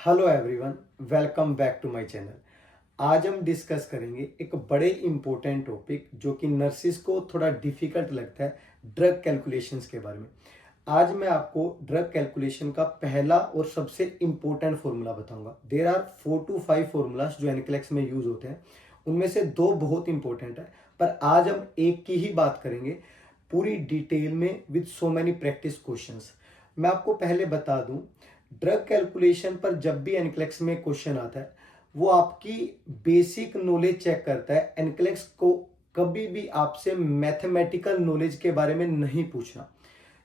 Hello everyone, welcome back to my channel. आज हम discuss करेंगे एक बड़े इम्पोर्टेंट टॉपिक जो कि नर्सिस को थोड़ा डिफिकल्ट लगता है, ड्रग कैलकुलेशंस के बारे में। आज मैं आपको ड्रग कैलकुलेशन का पहला और सबसे इम्पोर्टेंट फॉर्मूला बताऊंगा। देयर आर 4 to 5 फॉर्मूलाज जो एनक्लेक्स में यूज होते हैं, उनमें से 2 बहुत इंपॉर्टेंट है, पर आज हम एक की ही बात करेंगे पूरी डिटेल में with so many practice questions. मैं आपको पहले बता दूं, ड्रग कैलकुलेशन पर जब भी एनक्लेक्स में क्वेश्चन आता है वो आपकी बेसिक नॉलेज चेक करता है। एनक्लेक्स को कभी भी आपसे मैथमेटिकल नॉलेज के बारे में नहीं पूछना।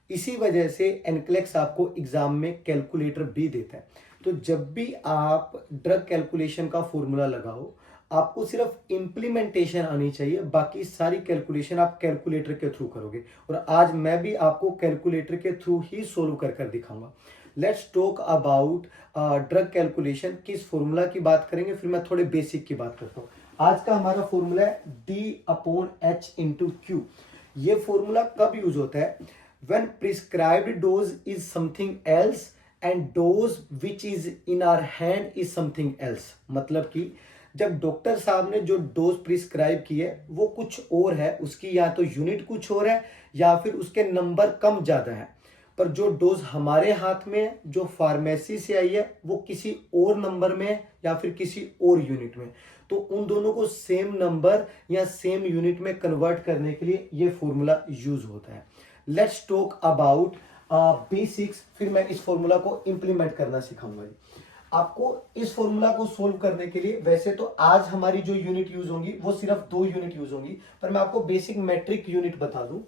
इसी वजह से एनक्लेक्स आपको एग्जाम में कैलकुलेटर भी देता है। तो जब भी आप ड्रग कैलकुलेशन का फॉर्मूला लगाओ, आपको सिर्फ इम्प्लीमेंटेशन आनी चाहिए, बाकी सारी कैलकुलेशन आप कैलकुलेटर के थ्रू करोगे। और आज मैं भी आपको कैलकुलेटर के थ्रू ही सोल्व कर कर दिखाऊंगा। Let's talk about drug calculation. किस फॉर्मूला की बात करेंगे, फिर मैं थोड़े बेसिक की बात करता हूँ। आज का हमारा फॉर्मूला है D/H/Q। ये फॉर्मूला कब यूज होता है? when prescribed dose is something else and dose which is in our hand is something else। मतलब कि जब डॉक्टर साहब ने जो डोज प्रिस्क्राइब की है वो कुछ और है, उसकी या तो यूनिट कुछ और है या फिर उसके नंबर कम ज्यादा है, पर जो डोज हमारे हाथ में है, जो फार्मेसी से आई है, वो किसी और नंबर में है या फिर किसी और यूनिट में। तो उन दोनों को सेम नंबर या सेम यूनिट में कन्वर्ट करने के लिए ये फॉर्मूला यूज होता है। लेट्स टॉक अबाउट बेसिक्स, फिर मैं इस फॉर्मूला को इंप्लीमेंट करना सिखाऊंगा जी आपको। इस फॉर्मूला को सोल्व करने के लिए वैसे तो आज हमारी जो यूनिट यूज होंगी वो सिर्फ 2 यूनिट यूज होंगी, पर मैं आपको बेसिक मैट्रिक यूनिट बता दूं।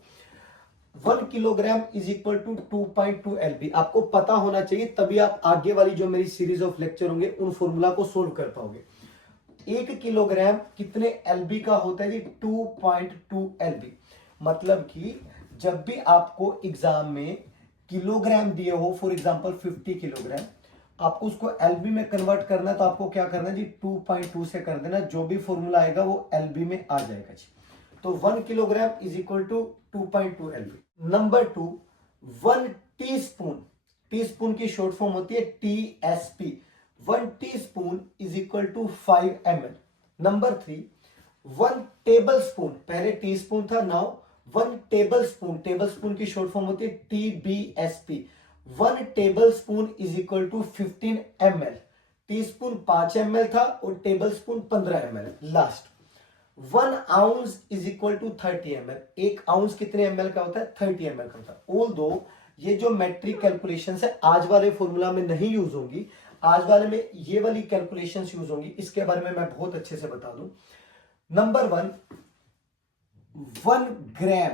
1 kilogram is equal to 2.2 LB आपको पता होना चाहिए, तभी आप आगे वाली जो मेरी सीरीज ऑफ लेक्चर होंगे उन फॉर्मूला को सोल्व कर पाओगे। 1 किलोग्राम कितने LB का होता है जी? 2.2 LB। मतलब कि जब भी आपको एग्जाम में किलोग्राम दिए हो, फॉर एग्जांपल 50 किलोग्राम, आपको उसको LB में कन्वर्ट करना है, तो आपको क्या करना है जी? 2.2 से कर देना, जो भी फॉर्मूला आएगा वो LB में आ जाएगा जी। तो 1 kilogram is equal to 2.2 LB। Number 2, 1 teaspoon, teaspoon की शॉर्ट फॉर्म होती है TSP। 1 teaspoon is equal to 5 ml। Number 3, 1 tablespoon, पहले टीस्पून था, now 1 tablespoon, tablespoon की शॉर्ट फॉर्म होती है TBSP। 1 tablespoon is equal to 15 ml। Teaspoon 5 ml था और tablespoon 15 ml। Last, 1 ounce is equal to 30 ml। 1 ounce कितने ml का होता है? 30 ml का होता है। ऑल दो ये जो मैट्रिक कैलकुलेशन है आज वाले फॉर्मूला में नहीं यूज होंगी, आज वाले में ये वाली कैलकुलेशंस यूज होंगी। इसके बारे में मैं बहुत अच्छे से बता दूं। Number 1, 1 gram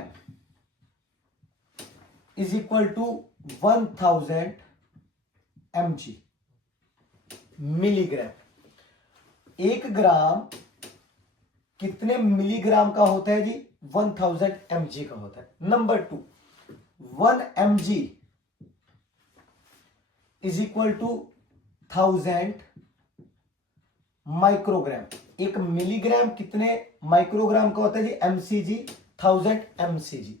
is equal to 1000 mg। Milligram, 1 gram कितने मिलीग्राम का होता है जी? 1000 mg का होता है। Number 2, 1 mg is equal to 1000 microgram. 1 milligram कितने माइक्रोग्राम का होता है जी? mcg, 1000 mcg।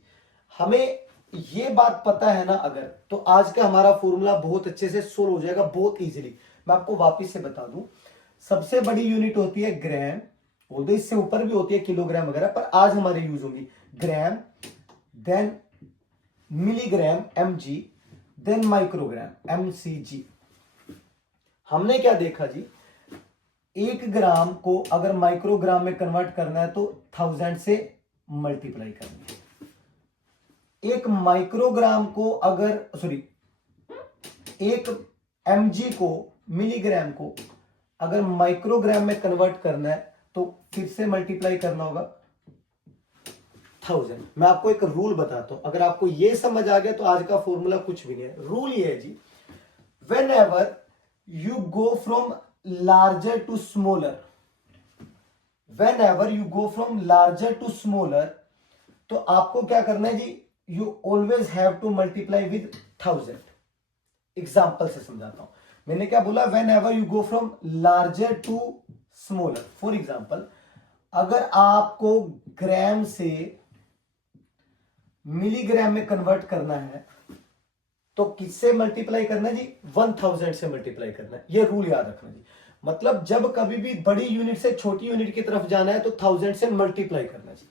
हमें ये बात पता है ना अगर, तो आज का हमारा फॉर्मूला बहुत अच्छे से सोल्व हो जाएगा, बहुत इजीली। मैं आपको वापस से बता दूं, सबसे बड़ी यूनिट होती है ग्राम, और इससे ऊपर भी होती है किलोग्राम वगैरह, पर आज हमारे यूज होंगी gram, then milligram mg, then microgram mcg। हमने क्या देखा जी? 1 ग्राम को अगर माइक्रोग्राम में कन्वर्ट करना है तो 1000 से मल्टीप्लाई करना है। 1 माइक्रोग्राम को अगर 1 mg को, मिलीग्राम को अगर माइक्रोग्राम में कन्वर्ट करना है तो फिर से मल्टीप्लाई करना होगा 1000। मैं आपको एक रूल बताता हूं, अगर आपको यह समझ आ गया तो आज का फॉर्मूला कुछ भी नहीं है। रूल ये है जी, whenever you go from larger to smaller, whenever you go from larger to smaller, तो आपको क्या करना है जी? You always have to multiply with 1000। Example से समझाता हूं। मैंने क्या बोला? Whenever you go from larger to smaller. For example, अगर आपको ग्राम से मिलीग्राम में कन्वर्ट करना है तो किससे मल्टीप्लाई करना है जी, 1000 से मल्टीप्लाई करना है। ये रूल याद रखना जी। मतलब जब कभी भी बड़ी यूनिट से छोटी यूनिट की तरफ जाना है तो 1000 से मल्टीप्लाई करना जी,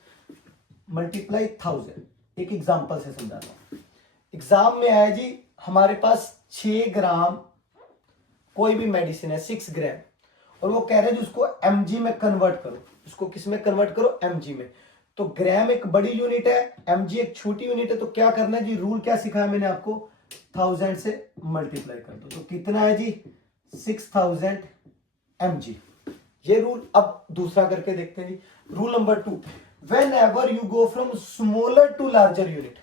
मल्टीप्लाई 1000। एक एग्जांपल से समझाता हूं। एग्जाम में आया जी, हमारे पास 6 ग्राम कोई भी मेडिसिन है, 6 ग्राम, और वो कह रहे हैं जी उसको mg में कन्वर्ट करो। उसको किस में कन्वर्ट करो, mg में। तो ग्राम एक बड़ी यूनिट है, mg एक छोटी यूनिट है, तो क्या करना है जी, रूल क्या सिखाया मैंने आपको, 1000 से मल्टीप्लाई कर दो। तो कितना है जी, 6000 mg। ये रूल। अब दूसरा करके देखते हैं जी। Rule number 2, whenever you go from smaller to larger unit,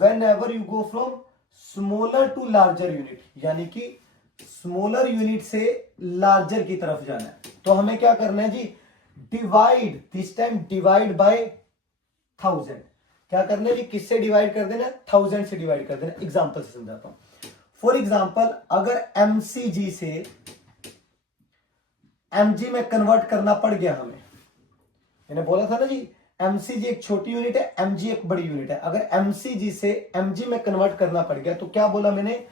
whenever you go from smaller to larger unit, यानी कि स्मॉलर यूनिट से लार्जर की तरफ जाना है, तो हमें क्या करना है जी, divide, this time divide by 1000। क्या करना है जी, किससे डिवाइड कर देना, 1000 से डिवाइड कर देना। एग्जांपल से समझाता हूं। फॉर एग्जांपल, अगर mcg से mg में कन्वर्ट करना पड़ गया हमें, मैंने बोला था ना जी, mcg एक छोटी यूनिट है, mg एक बड़ी यूनिट है। अगर mcg से mg में कन्वर्ट करना पड़ गया तो क्या बोला मैंने,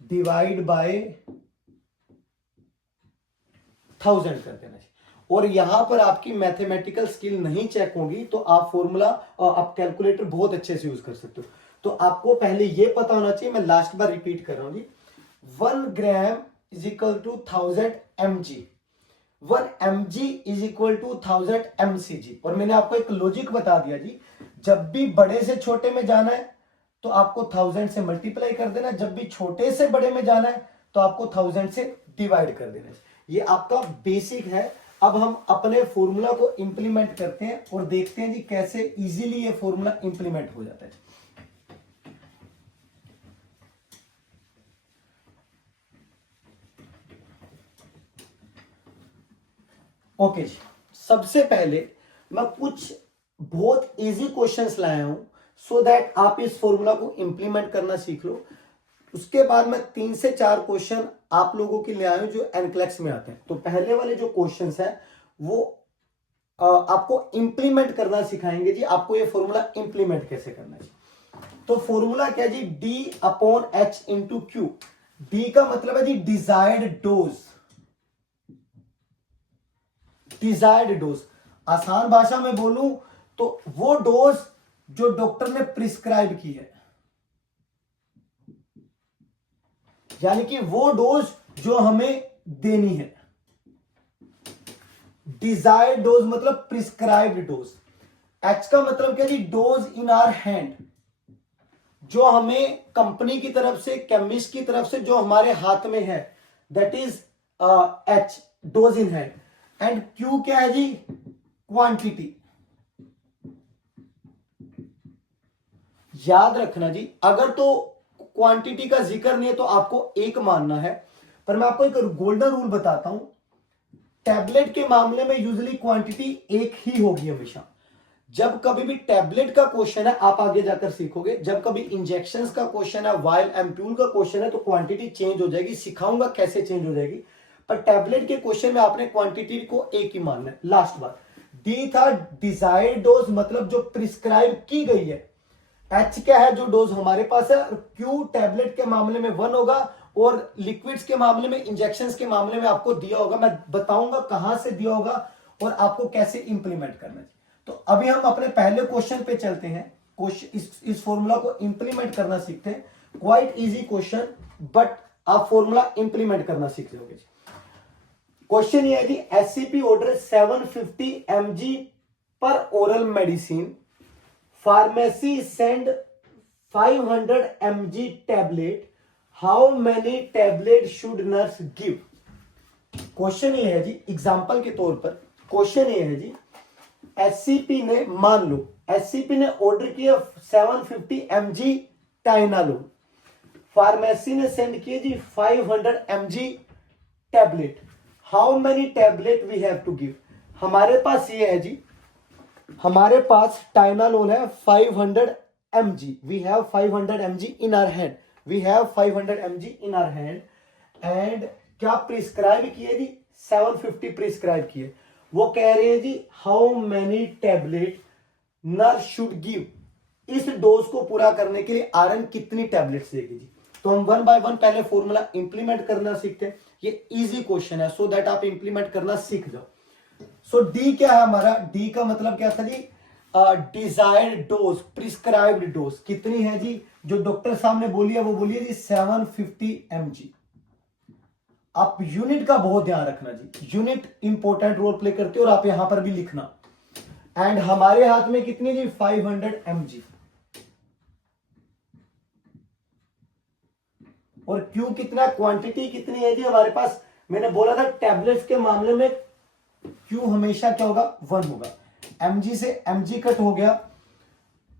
डिवाइड बाय 1000 कर देना। और यहां पर आपकी मैथमेटिकल स्किल नहीं चेक होगी तो आप फॉर्मूला और आप कैलकुलेटर बहुत अच्छे से यूज कर सकते हो। तो आपको पहले ये पता होना चाहिए, मैं लास्ट बार रिपीट कर रहा हूं जी, 1 gram is equal to 1000 mg, 1 mg is equal to 1000 mcg। और मैंने आपको एक लॉजिक बता दिया जी, जब भी बड़े से छोटे में जाना है तो आपको 1000 से मल्टीप्लाई कर देना, जब भी छोटे से बड़े में जाना है तो आपको 1000 से डिवाइड कर देना। ये आपका बेसिक है। अब हम अपने फॉर्मूला को इंप्लीमेंट करते हैं और देखते हैं जी कैसे इजीली ये फॉर्मूला इंप्लीमेंट हो जाता है। ओके जी, सबसे पहले मैं कुछ बहुत इजी क्वेश्चंस लाया हूं सो दैट आप इस फॉर्मूला को इंप्लीमेंट करना सीख लो। उसके बाद मैं 3 से 4 क्वेश्चन आप लोगों के लिए आया हूं जो एनक्लेक्स में आते हैं। तो पहले वाले जो क्वेश्चंस है वो आपको इंप्लीमेंट करना सिखाएंगे जी, आपको ये फॉर्मूला इंप्लीमेंट कैसे करना है। तो फॉर्मूला क्या जी, D upon H into Q. D का मतलब है जी डिजायर्ड डोज, डिजायर्ड डोज। आसान भाषा में बोलूं तो वो डोज जो डॉक्टर ने प्रिस्क्राइब की है, यानी कि वो डोज जो हमें देनी है। डिजायर्ड डोज मतलब प्रिस्क्राइब्ड डोज। एच का मतलब क्या जी, डोज इन आवर हैंड, जो हमें कंपनी की तरफ से, केमिस्ट की तरफ से जो हमारे हाथ में है, that is H, dose in hand. And Q क्या है जी, क्वांटिटी। याद रखना जी, अगर तो क्वांटिटी का जिक्र नहीं है तो आपको एक मानना है, पर मैं आपको एक गोल्डन रूल बताता हूं। टैबलेट के मामले में यूजुअली क्वांटिटी एक ही होगी हमेशा। जब कभी भी टैबलेट का क्वेश्चन है, आप आगे जाकर सीखोगे, जब कभी इंजेक्शंस का क्वेश्चन है, वायल एम्प्यूल का क्वेश्चन है, तो क्वांटिटी चेंज हो जाएगी। सिखाऊंगा कैसे चेंज हो जाएगी, पर टैबलेट के क्वेश्चन में आपने क्वांटिटी को एक ही मानना है। लास्ट बात, डी था डिजायर्ड डोज, मतलब जो प्रिस्क्राइब की गई है। एच क्या है, जो डोज हमारे पास है। और क्यू टैबलेट के मामले में 1 होगा, और लिक्विड्स के मामले में, इंजेक्शंस के मामले में आपको दिया होगा। मैं बताऊंगा कहां से दिया होगा और आपको कैसे इंप्लीमेंट करना है। तो अभी हम अपने पहले क्वेश्चन पे चलते हैं। इस फॉर्मूला को इंप्लीमेंट करना सीखते हैं। क्वाइट इजी क्वेश्चन, बट आप फॉर्मूला इंप्लीमेंट करना सीख लोगे। क्वेश्चन ये है जी, एससीपी ऑर्डर 750 mg पर oral medicine, pharmacy send 500 mg tablet, how many tablet should nurse give. Question ये है जी, एग्जांपल के तौर पर क्वेश्चन ये है जी, एससीपी ने, मान लो एससीपी ने ऑर्डर किया 750 mg टाइनालोल, फार्मेसी ने सेंड किए जी 500 mg tablet, how many tablet we have to give. हमारे पास ये है जी, हमारे पास टाइनालोल है 500 mg, we have 500 mg in our hand, we have 500 mg in our hand. And क्या प्रिस्क्राइब किए जी, 750 प्रिस्क्राइब किए। वो कह रहे हैं जी how many tablet nurse should give, इस डोज को पूरा करने के लिए आरएन कितनी टैबलेट्स देगी जी। तो हम वन बाय वन पहले फॉर्मूला इंप्लीमेंट करना सीखते हैं। ये इजी क्वेश्चन है, सो दैट आप इंप्लीमेंट करना सीख जाओ। सो डी क्या है हमारा, डी का मतलब क्या था जी, डिजायर्ड डोज, प्रिस्क्राइब्ड डोज कितनी है जी, जो डॉक्टर साहब ने बोली है वो बोलिए जी 750 mg। आप यूनिट का बहुत ध्यान रखना जी, यूनिट इंपॉर्टेंट रोल प्ले करती है, और आप यहां पर भी लिखना। एंड हमारे हाथ में कितनी जी 500 mg। और क्यू कितना, क्वांटिटी कितनी है जी हमारे पास, मैंने बोला था टैबलेट्स के मामले में क्यू हमेशा क्या होगा 1 होगा। mg से mg कट हो गया।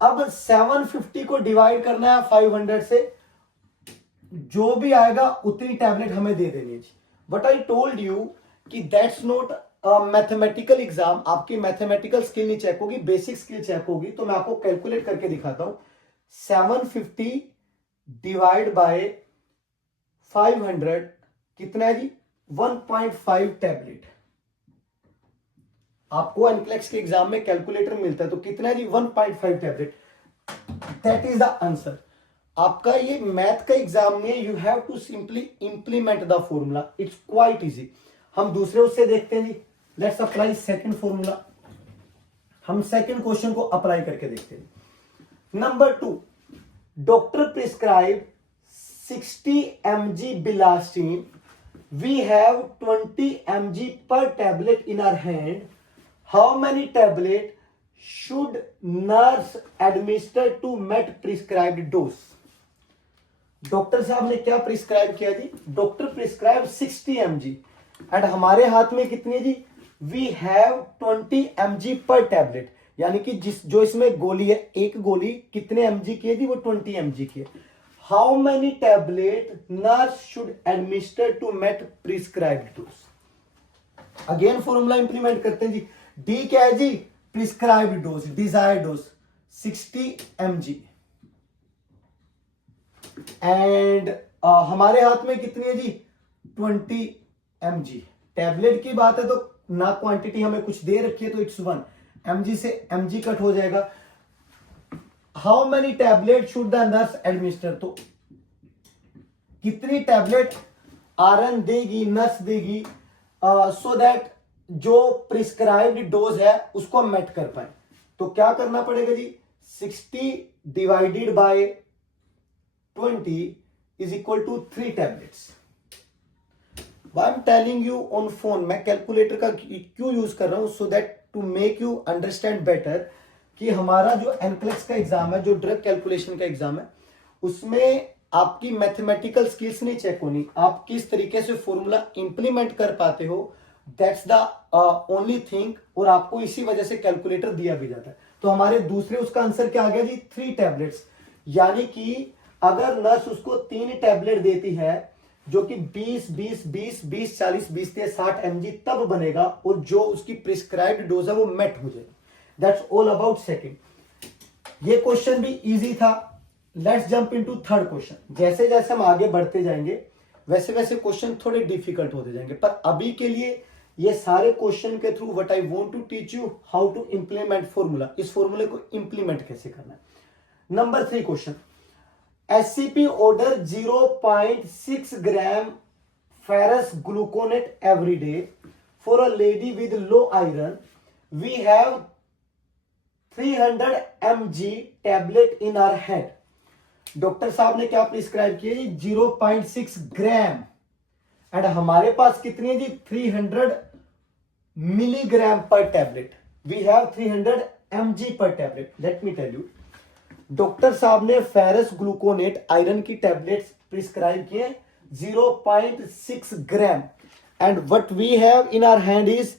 अब 750 को डिवाइड करना है 500 से, जो भी आएगा उतनी टैबलेट हमें दे देनी है। बट आई टोल्ड यू कि दैट्स नॉट मैथमेटिकल एग्जाम, आपकी मैथमेटिकल स्किल नहीं चेक होगी, बेसिक स्किल चेक होगी। तो मैं आपको कैलकुलेट करके दिखाता हूं। 750 डिवाइड बाय 500 कितना है जी 1.5 टैबलेट। आपको एनक्लेक्स के एग्जाम में कैलकुलेटर मिलता है, तो कितना है जी 1.5 tablet. That is the answer. आपका ये मैथ का एग्जाम नहीं है, you have to simply implement the formula, it's quite easy. हम दूसरे उससे देखते हैं जी, लेट्स अप्लाई सेकंड फॉर्मूला। हम सेकंड क्वेश्चन को अप्लाई करके देखते हैं। Number 2, doctor prescribe 60 mg bilastine, we have 20 mg per tablet in our hand, how many tablet should nurse administer to met prescribed dose। Doctor साहब ने क्या prescribe किया जी, doctor prescribe 60 mg and हमारे हाथ में कितनी है जी, we have 20 mg per tablet, यानी कि जो इसमें गोली है, एक गोली कितने mg की है जी, वो 20 mg की है। How many tablet nurse should administer to meet prescribed dose. Again formula implement करते हैं जी। डी क्या है जी, prescribed dose, desired dose 60 mg and हमारे हाथ में कितनी है जी 20 mg। टैबलेट की बात है तो ना क्वांटिटी हमें कुछ दे रखी है, तो इट्स 1 mg से mg कट हो जाएगा। How many tablet should the nurse administer, तो कितनी टैबलेट आरएन देगी, नर्स देगी, सो दैट जो प्रिस्क्राइब्ड डोज है उसको हम मेट कर पाए। तो क्या करना पड़ेगा जी, 60 divided by 20 is equal to 3 tablets. I am telling you on phone, मैं कैलकुलेटर का क्यों यूज कर रहा हूं, so that to make you understand better कि हमारा जो एनक्लेक्स का एग्जाम है, जो ड्रग कैलकुलेशन का एग्जाम है, उसमें आपकी मैथमेटिकल स्किल्स नहीं चेक होनी, आप किस तरीके से फॉर्मूला इंप्लीमेंट कर पाते हो, दैट्स द ओनली थिंग। और आपको इसी वजह से कैलकुलेटर दिया भी जाता है। तो हमारे दूसरे उसका आंसर क्या आ गया जी 3 टैबलेट्स, यानी कि अगर नर्स उसको 3 टैबलेट देती है जो कि 20 20 20 20 40 20 से 60 mg तब बनेगा, और जो उसकी प्रिस्क्राइब्ड डोज है वो मेट हो जाएगी। That's all about second. ये क्वेश्चन भी इजी था। Let's jump into third question. जैसे जैसे हम आगे बढ़ते जाएंगे वैसे वैसे क्वेश्चन थोड़े डिफिकल्ट होते जाएंगे, पर अभी के लिए ये सारे क्वेश्चन के through what I want to teach you how to implement formula, इस फॉर्मूले को इंप्लीमेंट कैसे करना है। Number 3 question, SCP order 0.6 gram ferrous gluconate every day for a lady with low iron. We have 300 mg tablet in our hand. Doctor साहब ने क्या prescribe किया जी 0.6 ग्राम एंड हमारे पास कितनी है जी 300 milligram per tablet. We have 300 mg per tablet. Let me tell you, doctor साहब ने फेरस ग्लूकोनेट आयरन की टैबलेट्स प्रिस्क्राइब किए 0.6 gram and what we have in our hand is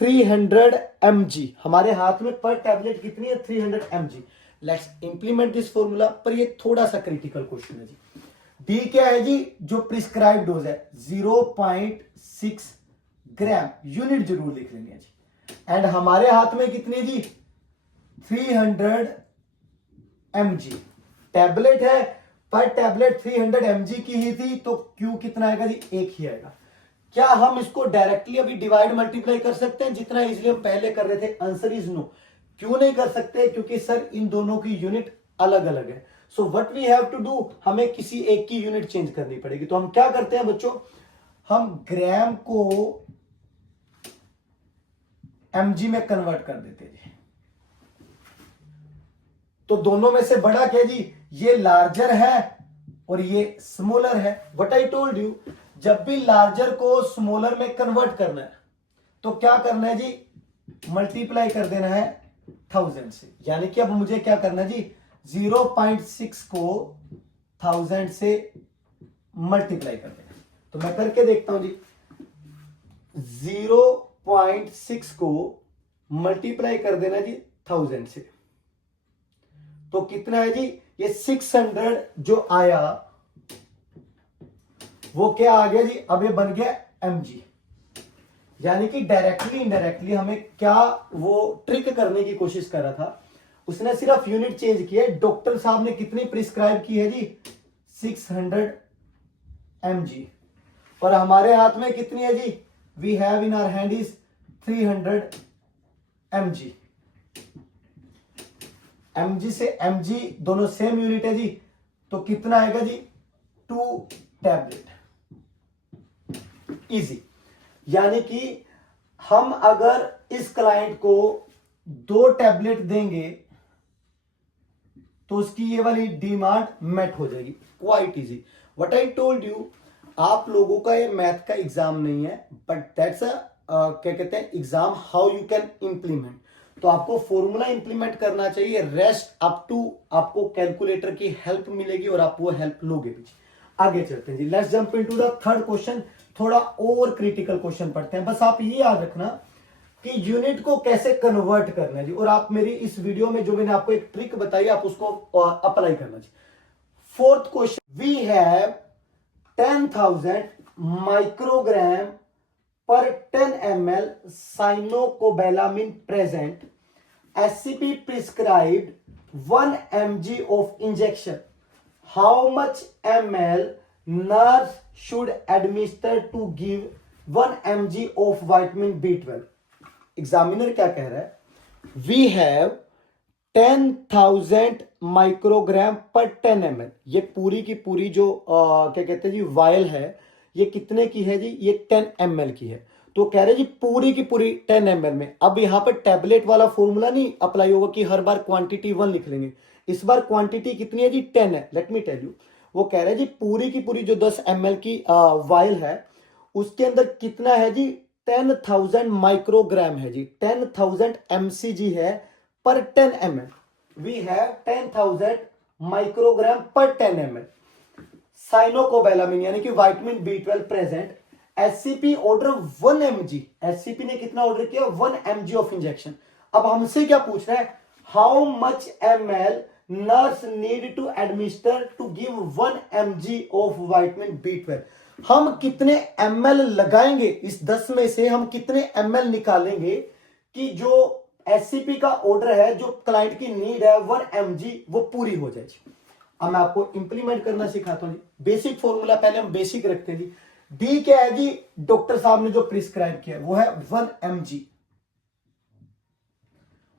300 mg। हमारे हाथ में पर टैबलेट कितनी है 300 mg। Let's implement this formula. पर ये थोड़ा सा क्रिटिकल क्वेश्चन है जी। डी क्या है जी, जो प्रिस्क्राइब डोज है 0.6 ग्राम, यूनिट जरूर लिख लेंगे जी। एंड हमारे हाथ में कितनी जी 300 mg टैबलेट है, पर टैबलेट 300 mg की ही थी, तो क्यू कितना आएगा जी 1 ही आएगा। क्या हम इसको डायरेक्टली अभी डिवाइड मल्टीप्लाई कर सकते हैं जितना इजीली हम पहले कर रहे थे? Answer is no. क्यों नहीं कर सकते? क्योंकि सर इन दोनों की यूनिट अलग अलग है। So what we have to do, हमें किसी एक की यूनिट चेंज करनी पड़ेगी। तो हम क्या करते हैं बच्चों, हम ग्राम को mg में कन्वर्ट कर देते हैं। तो दोनों में से बड़ा क्या जी, ये लार्जर है और ये स्मॉलर है। व्हाट आई टोल्ड यू, जब भी लार्जर को स्मॉलर में कन्वर्ट करना है तो क्या करना है जी, मल्टीप्लाई कर देना है 1000 से। यानी कि अब मुझे क्या करना है जी, 0.6 को 1000 से मल्टीप्लाई कर देना। तो मैं करके देखता हूं जी, 0.6 को मल्टीप्लाई कर देना जी 1000 से, तो कितना है जी, ये 600 जो आया वो क्या आ गया जी, अब ये बन गया mg। यानी कि डायरेक्टली इनडायरेक्टली हमें क्या वो ट्रिक करने की कोशिश कर रहा था, उसने सिर्फ यूनिट चेंज की है। डॉक्टर साहब ने कितनी प्रिस्क्राइब की है जी, 600 mg, और हमारे हाथ में कितनी है जी, we have in our hand is 300 mg। mg से mg दोनों सेम यूनिट है जी, तो कितना आएगा जी, 2 टैबलेट। इजी। यानी कि हम अगर इस क्लाइंट को 2 टैबलेट देंगे तो उसकी ये वाली डिमांड मेट हो जाएगी। Quite easy. What I told you, आप लोगों का ये मैथ का एग्जाम नहीं है, बट दैट्स अ क्या कहते हैं exam how you can implement. तो आपको फॉर्मूला इंप्लीमेंट करना चाहिए, रेस्ट अप टू आपको कैलकुलेटर की हेल्प मिलेगी और आप वो हेल्प लोगे भी। आगे चलते हैं जी, let's jump into the third question. थोड़ा और क्रिटिकल क्वेश्चन पढ़ते हैं। बस आप ये याद रखना कि यूनिट को कैसे कन्वर्ट करना है जी, और आप मेरी इस वीडियो में जो मैंने आपको एक ट्रिक बताई आप उसको अप्लाई करना जी। Fourth question, we have 10,000 microgram per 10 ml cyanocobalamin present. SCP prescribed 1 mg of injection. How much ml nurse should administer to give 1 mg of vitamin B12? Examiner क्या कह रहा है, वी हैव 10,000 माइक्रोग्राम पर 10 ml। ये पूरी की पूरी जो क्या कहते हैं जी वायल है, ये कितने की है जी, ये 10 ml की है। तो कह रहे जी पूरी की पूरी 10 ml में। अब यहां पर टैबलेट वाला फॉर्मूला नहीं अप्लाई होगा कि हर बार क्वांटिटी 1 लिख लेंगे। इस बार क्वांटिटी कितनी है जी, 10 है। लेट मी टेल यू, वो कह रहे जी पूरी की पूरी जो 10 ml की वायल है उसके अंदर कितना है जी, 10,000 माइक्रोग्राम है जी, 10,000 mcg है पर 10 ml। वी हैव 10,000 माइक्रोग्राम पर 10 ml साइनोकोबैलामिन यानी कि vitamin B12 present. SCP order 1 mg, SCP ने कितना ऑर्डर किया, 1 mg ऑफ इंजेक्शन। अब हमसे क्या पूछ रहा है, how much ml nurse need to administer to give 1 mg of vitamin B12। हम कितने ml लगाएंगे, इस 10 में से हम कितने ml निकालेंगे कि जो एससीपी का ऑर्डर है, जो क्लाइंट की नीड है 1 mg, वो पूरी हो जाएगी। अब मैं आपको इंप्लीमेंट करना सिखाता हूं जी। बेसिक फॉर्मूला पहले हम बेसिक रखते हैं जी। डी क्या है जी, डॉक्टर साहब ने जो प्रिस्क्राइब किया वो है 1 mg,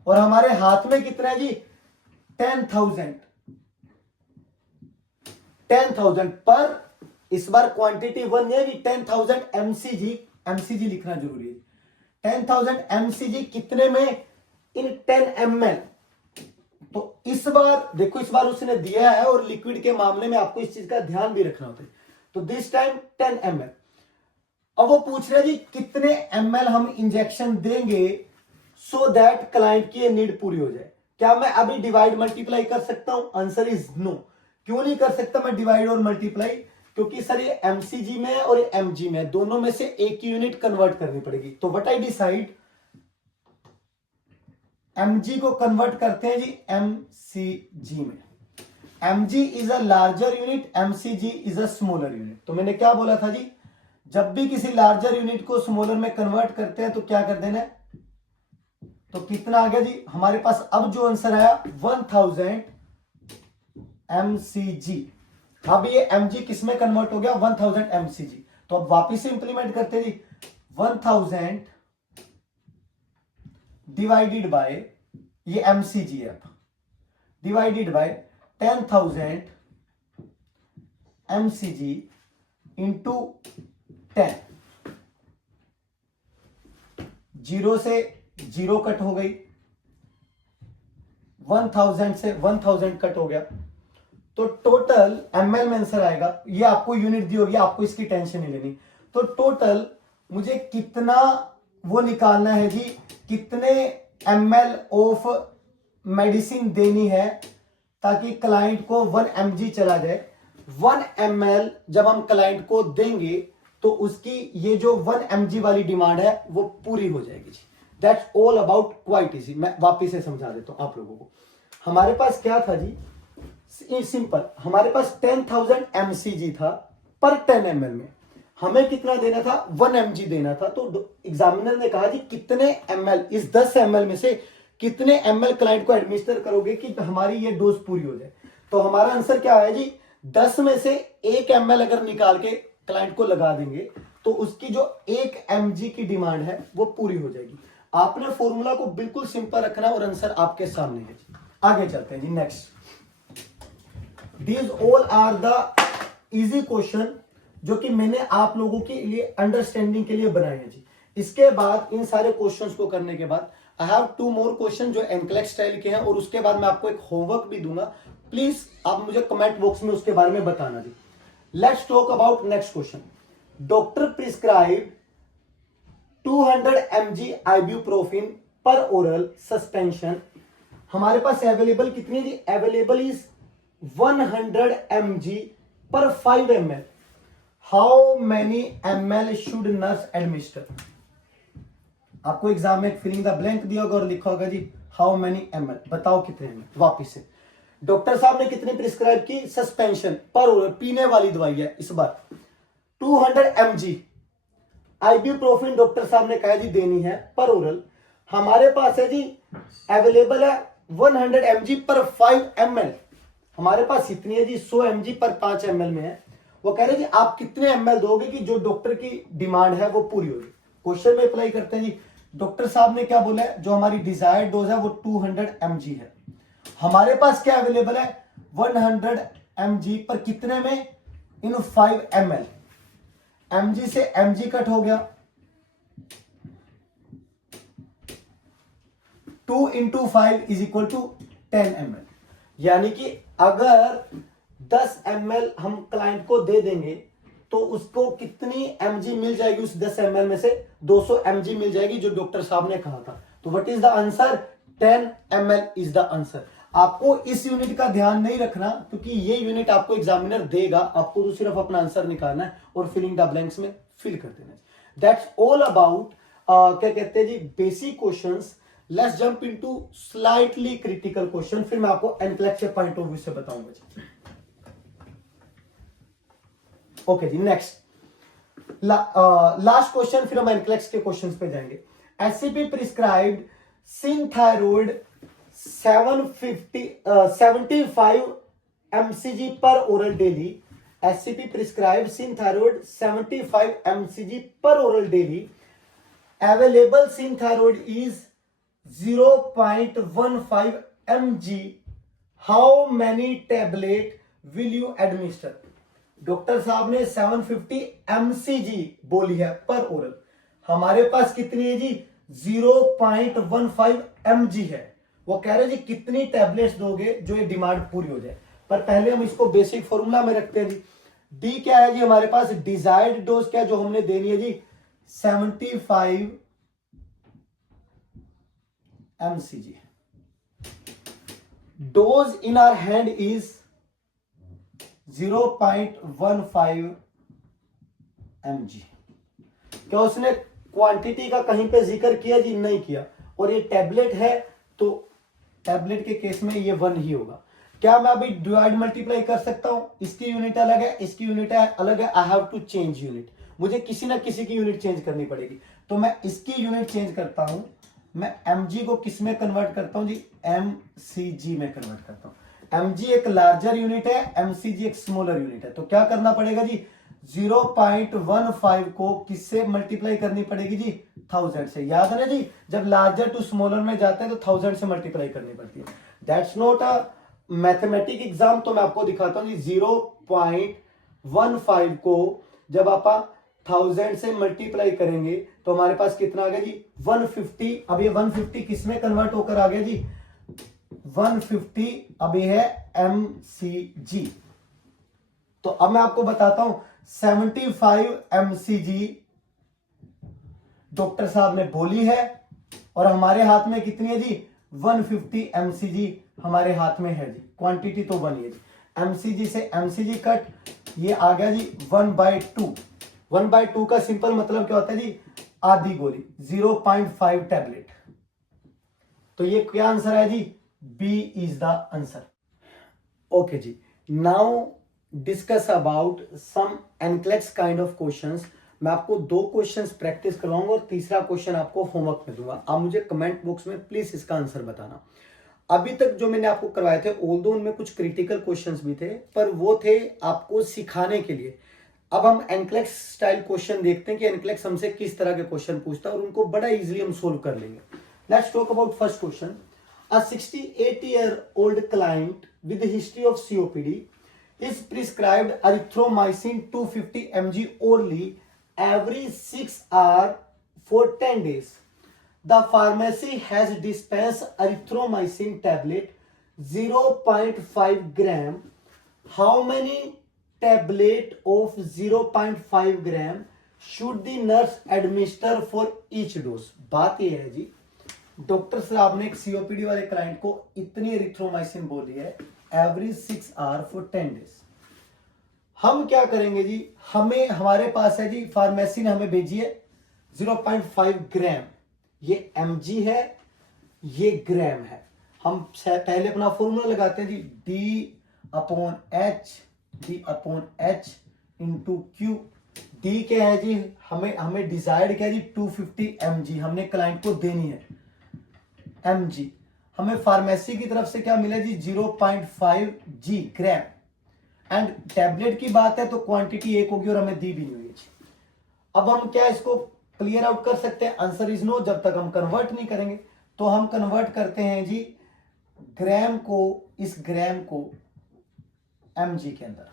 और हमारे हाथ में कितना है जी, 10,000 पर, इस बार क्वांटिटी 1 नहीं है कि 10,000 mcg लिखना जरूरी है। 10,000 mcg कितने में, इन 10 ml। तो इस बार देखो, इस बार उसने दिया है और लिक्विड के मामले में आपको इस चीज का ध्यान भी रखना होता है। तो दिस टाइम 10 ml। अब वो पूछ रहे जी कितने ml हम इंजेक्शन देंगे सो दैट क्लाइंट की ये नीड पूरी हो जाए। क्या मैं अभी डिवाइड मल्टीप्लाई कर सकता हूं, आंसर इज नो। क्यों नहीं कर सकता मैं डिवाइड और मल्टीप्लाई, क्योंकि सर ये mcg में और ये mg में, दोनों में से एक की यूनिट कन्वर्ट करनी पड़ेगी। तो व्हाट आई डिसाइड, mg को कन्वर्ट करते हैं जी mcg में। mg is a larger unit, mcg is a smaller unit. तो मैंने क्या बोला था जी, जब भी किसी लार्जर यूनिट को स्मॉलर में कन्वर्ट करते हैं तो क्या कर देना है, तो कितना आ गया जी हमारे पास, अब जो आंसर आया 1000 mcg। अब ये mg किस में कन्वर्ट हो गया, 1000 mcg। तो अब वापिस से इंप्लीमेंट करते हैं जी, 1000 डिवाइडेड बाय, ये mcg है, डिवाइडेड बाय 10,000 mcg इंटू 10, 0 से 0 कट हो गई, 1000 से 1000 कट हो गया, तो टोटल ml में आंसर आएगा। ये आपको यूनिट दी होगी, आपको इसकी टेंशन नहीं लेनी। तो टोटल मुझे कितना वो निकालना है जी, कितने ml ऑफ मेडिसिन देनी है ताकि क्लाइंट को 1 mg चला जाए। 1 ml जब हम क्लाइंट को देंगे तो उसकी ये जो 1 mg वाली डिमांड है वो पूरी हो जाएगी जी। That's all about, quite easy. मैं वापिस से समझा देता हूं आप लोगों को। हमारे पास क्या था जी, सिंपल, हमारे पास 10,000 mcg था पर 10 ml में, हमें कितना देना था, 1 mg देना था। तो एग्जामिनर ने कहा जी कितने ml, इस 10 ml में से कितने ml क्लाइंट को एडमिनिस्टर करोगे कि हमारी ये डोज पूरी हो जाए। तो हमारा आंसर क्या है जी, 10 में से 1 ml अगर निकाल के क्लाइंट को लगा देंगे तो उसकी जो 1 mg की डिमांड है वो पूरी हो जाएगी। आपने फॉर्मूला को बिल्कुल सिंपल रखना और आंसर आपके सामने है जी। आगे चलते हैं जी, next. These all are the easy question जो कि मैंने आप लोगों के लिए अंडरस्टैंडिंग के लिए बनाए हैं जी। इसके बाद इन सारे क्वेश्चंस को करने के बाद आई हैव 2 मोर क्वेश्चन जो एनक्लेक्स स्टाइल के हैं, और उसके बाद मैं आपको एक होमवर्क भी दूंगा। प्लीज आप मुझे कमेंट बॉक्स में उसके बारे में बताना जी। Let's talk about next question. Doctor prescribe 200 mg ibuprofen per oral suspension. हमारे पास अवेलेबल कितनी जी, अवेलेबल इज 100 mg पर 5 ml। How many ml should nurse administer. आपको एग्जाम में फिलिंग द ब्लैंक दिया होगा और लिखा होगा जी हाउ मैनी ml, बताओ कितने ml। वापिस से, डॉक्टर साहब ने कितनी प्रिस्क्राइब की, सस्पेंशन पर ओरल, पीने वाली दवाई है इस बार, 200 mg आइब्यूप्रोफिन डॉक्टर साहब ने कहा जी देनी है पर ओरल। हमारे पास है जी अवेलेबल है 100 mg पर 5 ml, हमारे पास इतनी है जी 100 mg पर 5 ml में है। वो कह रहे जी आप कितने ml दोगे कि जो डॉक्टर की डिमांड है वो पूरी होगी। क्वेश्चन में अप्लाई करते हैं जी। डॉक्टर साहब ने क्या बोला है, जो हमारी डिजायर्ड डोज है वो 200 mg है। हमारे पास क्या अवेलेबल है, 100 mg पर कितने में, इन 5 ml। mg से mg कट हो गया, 2 into 5 is equal to 10 ml। यानी कि अगर 10 ml हम क्लाइंट को दे देंगे तो उसको कितनी mg मिल जाएगी, उस 10 ml में से 200 mg मिल जाएगी जो डॉक्टर साहब ने कहा था। तो what is the answer, 10 ml is the answer. आपको इस यूनिट का ध्यान नहीं रखना क्योंकि ये यूनिट आपको एग्जामिनर देगा, आपको तो सिर्फ अपना आंसर निकालना है और फिलिंग द ब्लैंक्स में फिल कर देना है। दैट्स ऑल अबाउट क्या कहते हैं जी, basic questions. Let's jump into slightly critical question, फिर मैं आपको एनक्लेक्स के पॉइंट ऑफ व्यू से बताऊंगा जी। ओके जी, नेक्स्ट लास्ट क्वेश्चन, फिर हम एनक्लेक्स के क्वेश्चंस पे जाएंगे। SCP prescribed synthroid 75 mcg per oral daily. SCP prescribe synthroid 75 mcg per oral daily. Available synthroid is 0.15 mg। How many tablet will you administer. Doctor साहब ने 750 mcg बोली है पर ओरल, हमारे पास कितनी है जी, 0.15 mg है। वो कह रहे जी कितनी टैबलेट्स दोगे जो ये डिमांड पूरी हो जाए। पर पहले हम इसको बेसिक फॉर्मूला में रखते हैं जी। डी क्या है जी, हमारे पास डिजायर्ड डोज क्या जो हमने देनी है जी, 75 mcg। Dose in our hand is 0.15 mg। क्या उसने क्वांटिटी का कहीं पे जिक्र किया जी, नहीं किया। और ये टैबलेट है तो टैबलेट के केस में ये 1 ही होगा। क्या मैं अभी डिवाइड मल्टीप्लाई कर सकता हूं, इसकी यूनिट अलग है, इसकी यूनिट अलग है, I have to change unit. मुझे किसी ना किसी की यूनिट चेंज करनी पड़ेगी। तो मैं इसकी यूनिट चेंज करता हूं, मैं mg को किस में कन्वर्ट करता हूं जी, mcg में कन्वर्ट करता हूं। mg एक लार्जर यूनिट है, mcg एक स्मॉलर यूनिट है। तो क्या करना पड़ेगा जी, 0.15 को किससे मल्टीप्लाई करनी पड़ेगी जी, 1000 से। याद है ना जी, जब लार्जर टू स्मॉलर में जाते हैं तो 1000 से मल्टीप्लाई करनी पड़ती है। That's not a mathematic exam तो मैं आपको दिखाता हूँ जी। 0.15 को जब आप 1000 से मल्टीप्लाई करेंगे तो हमारे पास कितना आ गया जी 150। अब ये 150 किस में कन्वर्ट होकर आ गया जी 150। अब ये है mcg। तो अब मैं आपको बताता हूं 75 mcg डॉक्टर साहब ने बोली है और हमारे हाथ में कितनी है जी 150 mcg हमारे हाथ में है जी। क्वांटिटी तो बनी है जी। mcg से mcg कट, ये आ गया जी 1/2। 1/2 का सिंपल मतलब क्या होता है जी आधी गोली, 0.5 टैबलेट। तो ये क्या आंसर है जी B is the answer. Okay जी, now discuss about some NCLEX kind of questions. मैं आपको 2 क्वेश्चंस प्रैक्टिस करवाऊंगा और तीसरा क्वेश्चन आपको होमवर्क में दूंगा। आप मुझे कमेंट बॉक्स में प्लीज इसका आंसर बताना। अभी तक जो मैंने आपको करवाए थे ऑल्दो उनमें कुछ क्रिटिकल क्वेश्चंस भी थे, पर वो थे आपको सिखाने के लिए। अब हम एनक्लेक्स स्टाइल क्वेश्चन देखते हैं कि एनक्लेक्स हमसे किस तरह के क्वेश्चन पूछता है और उनको बड़ा इजीली हम सोल्व कर लेंगे। Let's talk about first question. A 68-year-old client with a history of COPD is prescribed erythromycin 250 mg orally every 6 hours for 10 days. The pharmacy has dispensed erythromycin tablet 0.5 gram. How many tablet of 0.5 gram should the nurse administer for each dose? बात यह है जी, doctor साहब ने एक COPD वाले client को इतनी erythromycin बोली है एवरी 6 आवर फॉर 10 डेज। हम क्या करेंगे जी, हमें हमारे पास है जी फार्मेसी ने हमें भेजी है 0.5 ग्राम। ये mg है, ये ग्राम है। हम पहले अपना फॉर्मूला लगाते हैं जी D/H इंटू Q। डी क्या है जी, हमें डिजायर्ड क्या है जी 250 mg हमने क्लाइंट को देनी है mg। हमें फार्मेसी की तरफ से क्या मिला जी 0.5 g ग्राम। एंड टैबलेट की बात है तो क्वांटिटी 1 होगी और हमें दी भी नहीं हुई। अब हम क्या इसको क्लियर आउट कर सकते हैं? आंसर इज नो, जब तक हम कन्वर्ट नहीं करेंगे। तो हम कन्वर्ट करते हैं जी ग्राम को, इस ग्राम को mg के अंदर।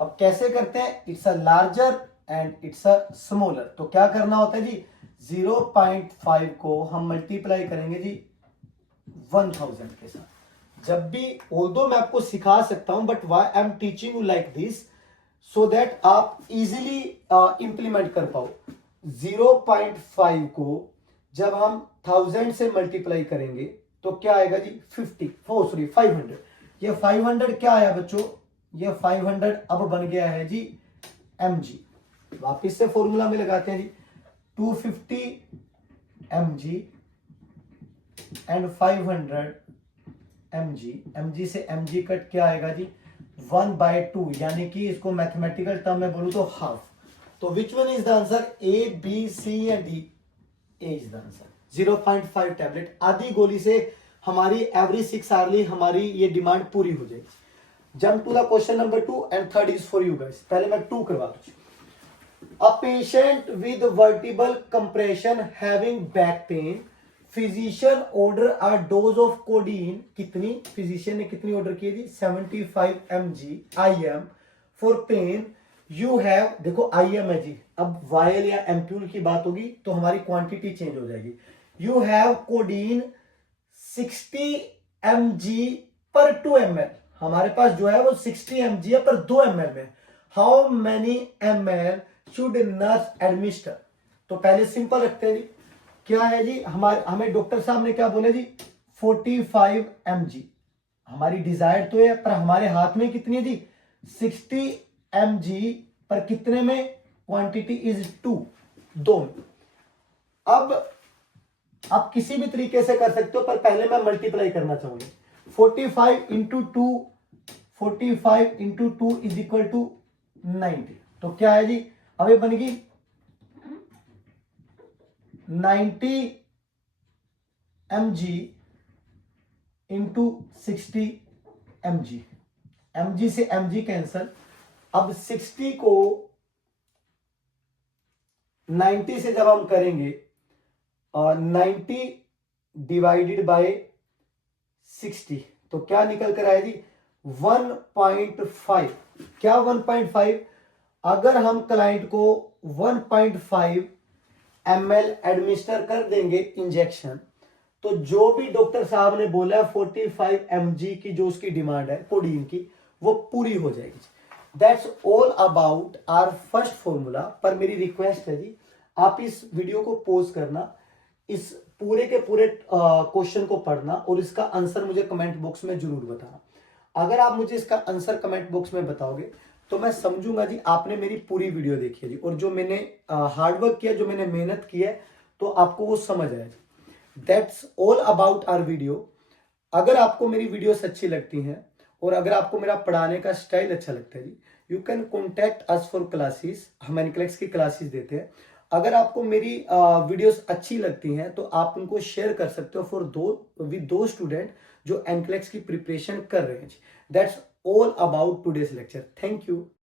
अब कैसे करते हैं? It's a larger and it's a smaller. तो क्या करना होता है जी 0.5 को हम मल्टीप्लाई करेंगे जी 1000 के साथ। जब भी ऑल्दो मैं आपको सिखा सकता हूं, but why I am teaching you like this so that आप इजीली इंप्लीमेंट कर पाओ। 0.5 को जब हम 1000 से मल्टीप्लाई करेंगे तो क्या आएगा जी 500। ये 500 क्या आया बच्चों? ये 500 अब बन गया है जी mg। वापिस से फॉर्मूला में लगाते हैं जी 250 mg एंड 500 mg। mg से mg कट क्या आएगा जी 1/2, यानी कि इसको मैथमेटिकल टर्म में बोलूं तो हाफ। तो which one is the answer? A, B, C या D? A is the answer. 0.5 tablet आधी गोली से हमारी एवरी 6 आवरली हमारी ये डिमांड पूरी हो जाएगी। Jump to the question number 2 and third is for you guys. पहले मैं 2 करवा दूं। A patient with vertebral compression having back pain, physician order a dose of codeine। कितनी? physician ने कितनी ऑर्डर की है जी 75 mg IM for pain। You have, देखो IM है जी, अब वायल या एम्प्यूल की बात होगी तो हमारी क्वांटिटी चेंज हो जाएगी। You have codeine 60 mg per 2 ml। हमारे पास जो है वो 60 mg है पर 2 ml में। How many ml should nurse administer? तो पहले सिंपल रखते हैं जी, क्या है जी हमें डॉक्टर साहब ने क्या बोले जी 45 mg। हमारी डिजायर तो है पर हमारे हाथ में कितनी है जी 60 mg पर कितने में? क्वांटिटी इज 2 में। अब आप किसी भी तरीके से कर सकते हो पर पहले मैं मल्टीप्लाई करना चाहूंगी। 45 इंटू 2 इज इक्वल टू 90। तो क्या है जी, अब ये बनेगी 90 mg इंटू 60 mg। mg से mg कैंसल। अब 60 को 90 से जब हम करेंगे 90 डिवाइडेड बाय 60 तो क्या निकल कर आया जी 1.5। क्या 1.5? अगर हम क्लाइंट को 1.5 ml एडमिनिस्टर कर देंगे इंजेक्शन, तो जो भी डॉक्टर साहब ने बोला है 45 mg की जो उसकी डिमांड है कोडीन की, वो पूरी हो जाएगी। That's all about our first formula. पर मेरी रिक्वेस्ट है जी, आप इस वीडियो को पॉज करना, इस पूरे के पूरे क्वेश्चन को पढ़ना और इसका आंसर मुझे कमेंट बॉक्स में जरूर बताना। अगर आप मुझे इसका आंसर कमेंट बॉक्स में बताओगे तो मैं समझूंगा जी आपने मेरी पूरी वीडियो देखी है जी, और जो मैंने हार्डवर्क किया, जो मैंने मेहनत की है, तो आपको वो समझ आया जी। That's all about our video. अगर आपको मेरी वीडियोस अच्छी लगती हैं और अगर आपको मेरा पढ़ाने का स्टाइल अच्छा लगता है जी, you can contact us for classes. हम एनक्लेक्स की क्लासेस देते हैं। अगर आपको मेरी वीडियोस अच्छी लगती हैं तो आप उनको शेयर कर सकते हो फॉर दो स्टूडेंट जो एनक्लेक्स की प्रिपरेशन कर रहे हैं। That's all about today's lecture. Thank you.